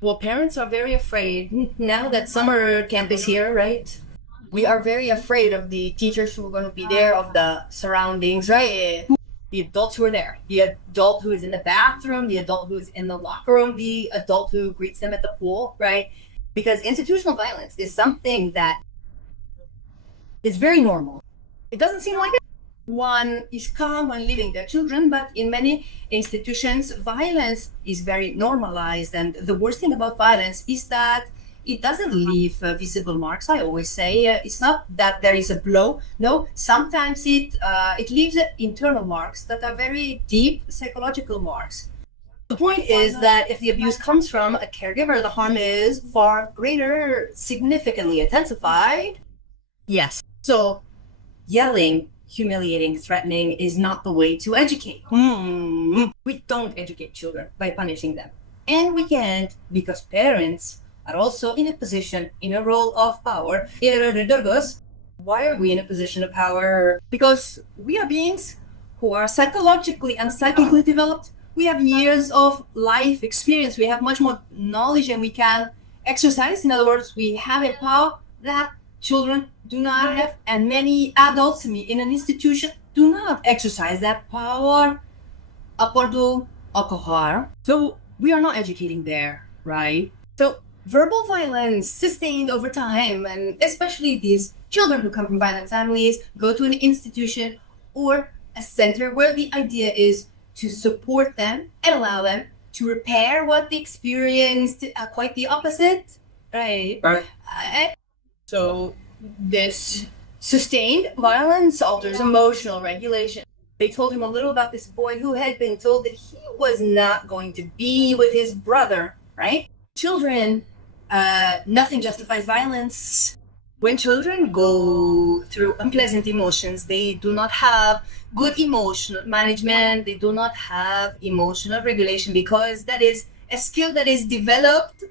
Well, parents are very afraid now that summer camp is here, right? We are very afraid of the teachers who are going to be there, of the surroundings, right? The adults who are there, the adult who is in the bathroom, the adult who is in the locker room, the adult who greets them at the pool, right? Because institutional violence is something that is very normal. It doesn't seem like it. One is calm when leaving their children, but in many institutions, violence is very normalized. And the worst thing about violence is that it doesn't leave visible marks. I always say it's not that there is a blow. No, sometimes it leaves internal marks that are very deep psychological marks. The point is that if the abuse comes from a caregiver, the harm is far greater, significantly intensified. Yes. So yelling, humiliating, threatening is not the way to educate. We don't educate children by punishing them. And we can't because parents are also in a position, in a role of power. Why are we in a position of power? Because we are beings who are psychologically and psychically developed. We have years of life experience. We have much more knowledge and we can exercise. In other words, we have a power that children do not have, and many adults in an institution do not exercise that power. So we are not educating there, right? So verbal violence sustained over time, and especially these children who come from violent families, go to an institution or a center where the idea is to support them and allow them to repair what they experienced, quite the opposite, right? So this sustained violence alters emotional regulation. They told him a little about this boy who had been told that he was not going to be with his brother, right? Children, nothing justifies violence. When children go through unpleasant emotions, they do not have good emotional management, they do not have emotional regulation because that is a skill that is developed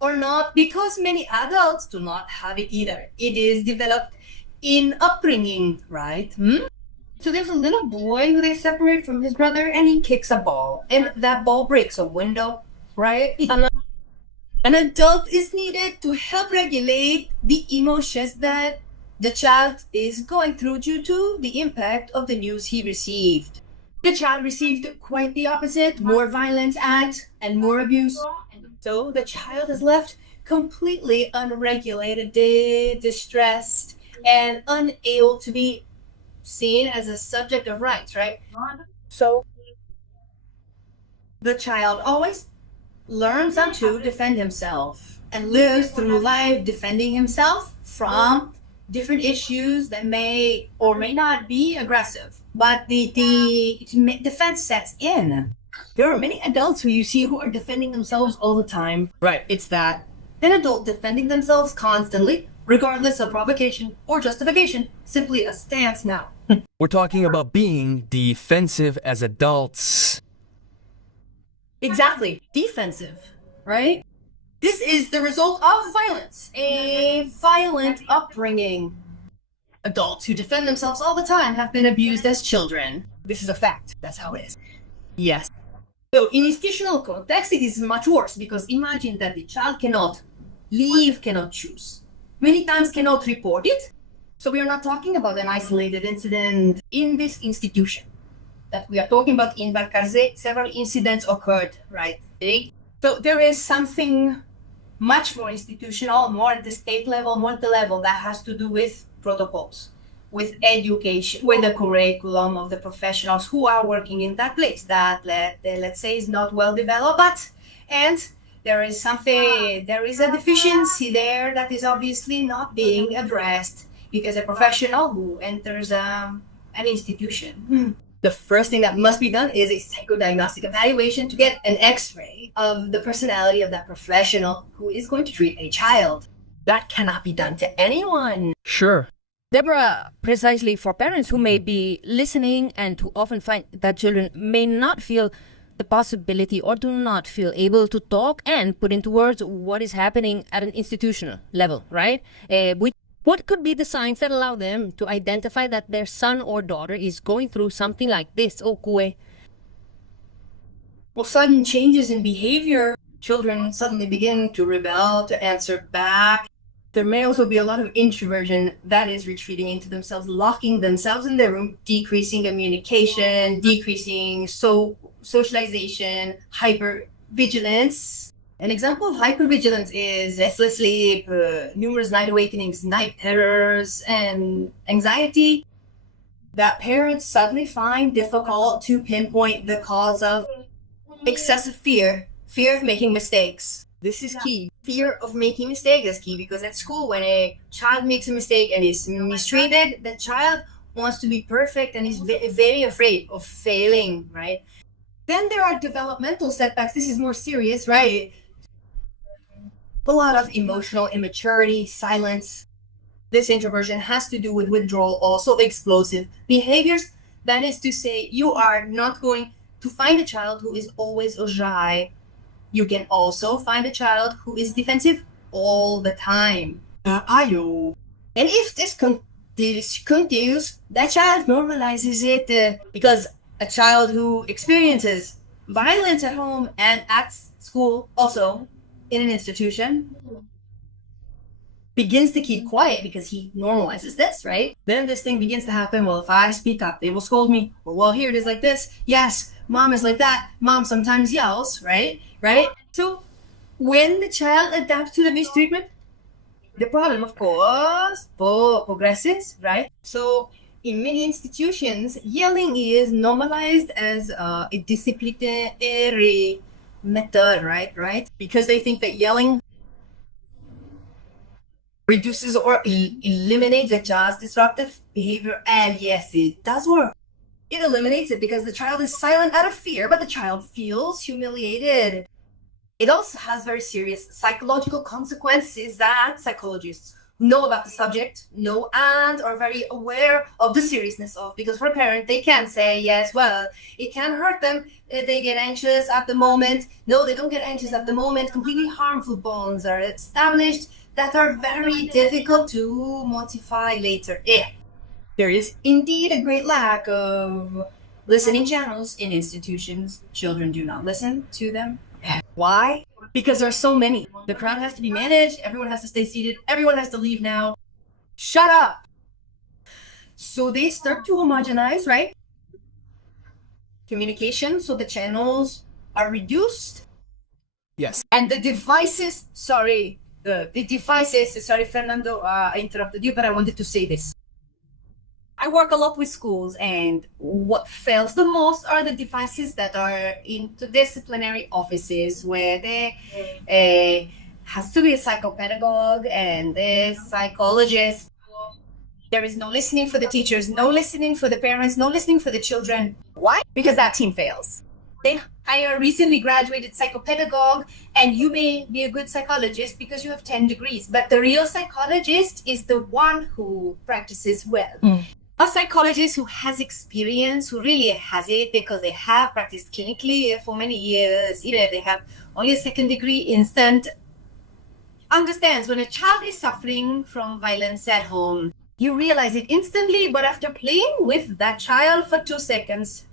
or not, because many adults do not have it either. It is developed in upbringing, right? So there's a little boy who they separate from his brother and he kicks a ball and that ball breaks a window, right? An adult is needed to help regulate the emotions that the child is going through due to the impact of the news he received. The child received quite the opposite, more violent acts and more abuse. So the child is left completely unregulated, distressed, and unable to be seen as a subject of rights, right? So the child always learns how to defend himself and lives through life defending himself from different issues that may or may not be aggressive. But the defense sets in. There are many adults who you see who are defending themselves all the time. Right, it's that. An adult defending themselves constantly, regardless of provocation or justification, simply a stance now. We're talking about being defensive as adults. Exactly, defensive, right? This is the result of violence, a violent upbringing. Adults who defend themselves all the time have been abused as children. This is a fact, that's how it is. Yes. So in institutional context, it is much worse because imagine that the child cannot leave, cannot choose. Many times cannot report it. So we are not talking about an isolated incident in this institution that we are talking about in Balcarce. Several incidents occurred, right? So there is something much more institutional, more at the state level, more at the level that has to do with protocols, with education, with the curriculum of the professionals who are working in that place that, let's say, is not well developed. And there is a deficiency there that is obviously not being addressed because a professional who enters an institution, the first thing that must be done is a psychodiagnostic evaluation to get an x-ray of the personality of that professional who is going to treat a child. That cannot be done to anyone. Sure. Deborah, precisely for parents who may be listening and who often find that children may not feel the possibility or do not feel able to talk and put into words what is happening at an institutional level, right? What could be the signs that allow them to identify that their son or daughter is going through something like this? Well, sudden changes in behavior children suddenly begin to rebel, to answer back. There may also be a lot of introversion, that is retreating into themselves, locking themselves in their room, decreasing communication, decreasing socialization, hypervigilance. An example of hypervigilance is restless sleep, numerous night awakenings, night terrors, and anxiety that parents suddenly find difficult to pinpoint the cause of. Excessive fear, fear of making mistakes. This is key. Fear of making mistakes is key because at school, when a child makes a mistake and is mistreated, the child wants to be perfect and is very afraid of failing, right? Then there are developmental setbacks. This is more serious, right? A lot of emotional immaturity, silence. This introversion has to do with withdrawal, also explosive behaviors. That is to say, you are not going to find a child who is always shy. You can also find a child who is defensive all the time. And if this continues, that child normalizes it because a child who experiences violence at home and at school, also in an institution, begins to keep quiet because he normalizes this, right? Then this thing begins to happen. Well, if I speak up, they will scold me. Well, here it is like this. Yes, mom is like that. Mom sometimes yells, right? Right? So when the child adapts to the mistreatment, the problem, of course, progresses, right? So in many institutions, yelling is normalized as a disciplinary method, right? Because they think that yelling reduces or eliminates the child's disruptive behavior. And yes, it does work. It eliminates it because the child is silent out of fear, but the child feels humiliated. It also has very serious psychological consequences that psychologists who know about the subject know and are very aware of the seriousness of, because for a parent, they can say, yes, well, it can hurt them if they get anxious at the moment. No, they don't get anxious at the moment. Completely harmful bonds are established that are very difficult to modify later. There is indeed a great lack of listening channels in institutions. Children do not listen to them. Why? Because there are so many. The crowd has to be managed. Everyone has to stay seated. Everyone has to leave now. Shut up. So they start to homogenize, right? Communication, so the channels are reduced. Yes. And the devices, sorry, Fernando, I interrupted you, but I wanted to say this. I work a lot with schools, and what fails the most are the devices that are interdisciplinary offices where there has to be a psychopedagogue and a psychologist. There is no listening for the teachers, no listening for the parents, no listening for the children. Why? Because that team fails. They hire a recently graduated psychopedagogue, and you may be a good psychologist because you have 10 degrees, but the real psychologist is the one who practices well. A psychologist who has experience, who really has it because they have practiced clinically for many years, even if they have only a second degree instant, understands when a child is suffering from violence at home. You realize it instantly, but after playing with that child for 2 seconds,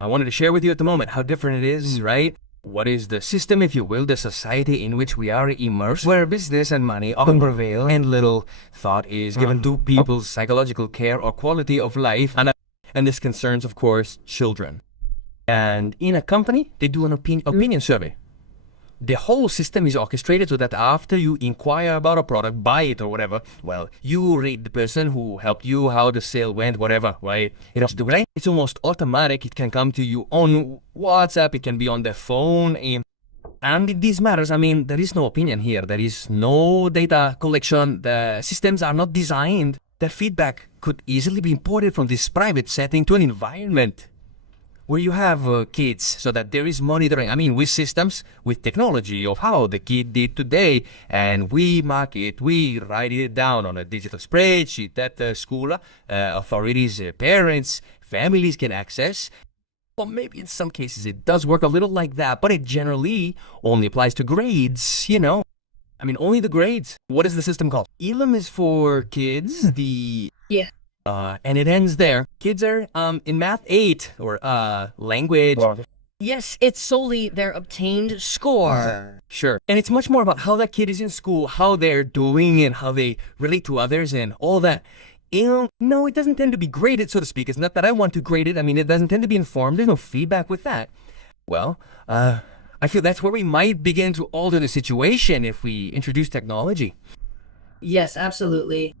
I wanted to share with you at the moment how different it is, right? What is the system, if you will, the society in which we are immersed, where business and money often prevail and little thought is given to people's psychological care or quality of life. And this concerns, of course, children. And in a company, they do an opinion survey. The whole system is orchestrated so that after you inquire about a product, buy it or whatever, well, you rate the person who helped you, how the sale went, whatever, right? It's almost automatic. It can come to you on WhatsApp. It can be on the phone. And in these matters, I mean, there is no opinion here. There is no data collection. The systems are not designed. Their feedback could easily be imported from this private setting to an environment where you have kids, so that there is monitoring, I mean, with systems, with technology of how the kid did today, and we mark it, we write it down on a digital spreadsheet that school authorities, parents, families can access. Well, maybe in some cases it does work a little like that, but it generally only applies to grades, you know. I mean, only the grades. What is the system called? ELM is for kids, and it ends there. Kids are in math 8 or language Yes, it's solely their obtained score. Sure. And it's much more about how that kid is in school, how they're doing, and how they relate to others, and all that. No, it doesn't tend to be graded, so to speak. It's not that I want to grade it. I mean, it doesn't tend to be informed. There's no feedback with that. Well, I feel that's where we might begin to alter the situation if we introduce technology. Yes, absolutely.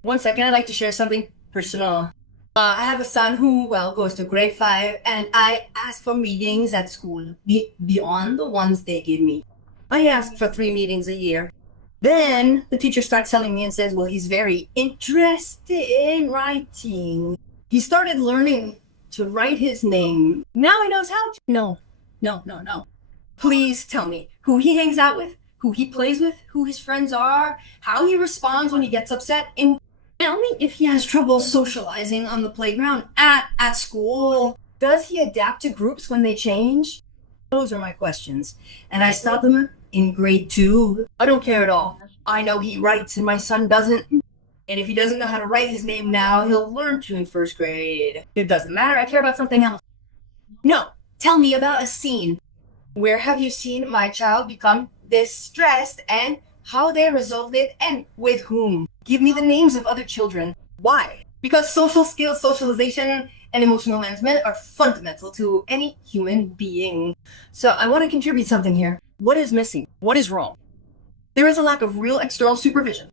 1 second, I'd like to share something personal. I have a son who, goes to grade 5, and I ask for meetings at school beyond the ones they give me. I ask for 3 meetings a year. Then the teacher starts telling me and says, well, he's very interested in writing. He started learning to write his name. Now he knows how to. No. Please tell me who he hangs out with, who he plays with, who his friends are, how he responds when he gets upset, and tell me if he has trouble socializing on the playground, at school. Does he adapt to groups when they change? Those are my questions. And I stop them in grade 2. I don't care at all. I know he writes and my son doesn't. And if he doesn't know how to write his name now, he'll learn to in 1st grade. It doesn't matter. I care about something else. No, tell me about a scene. Where have you seen my child become distressed and how they resolved it and with whom? Give me the names of other children. Why? Because social skills, socialization, and emotional management are fundamental to any human being. So I want to contribute something here. What is missing? What is wrong? There is a lack of real external supervision.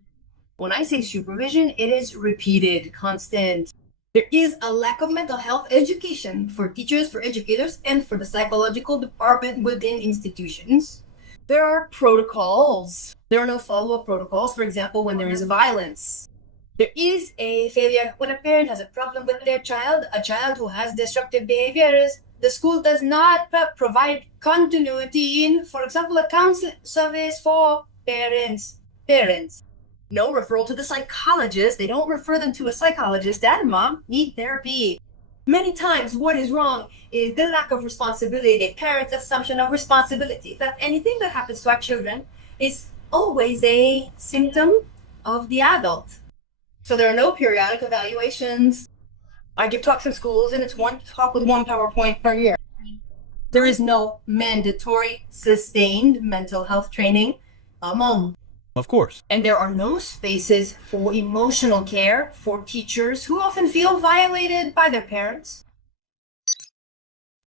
When I say supervision, it is repeated, constant. There is a lack of mental health education for teachers, for educators, and for the psychological department within institutions. There are protocols. There are no follow-up protocols, for example, when there is violence. There is a failure when a parent has a problem with their child, a child who has destructive behaviors. The school does not provide continuity in, for example, a counseling service for parents. No referral to the psychologist. They don't refer them to a psychologist. Dad and mom need therapy. Many times what is wrong is the lack of responsibility, the parents' assumption of responsibility, that anything that happens to our children is always a symptom of the adult. So there are no periodic evaluations. I give talks in schools and it's one talk with 1 PowerPoint per year. There is no mandatory sustained mental health training among. Of course. And there are no spaces for emotional care for teachers who often feel violated by their parents.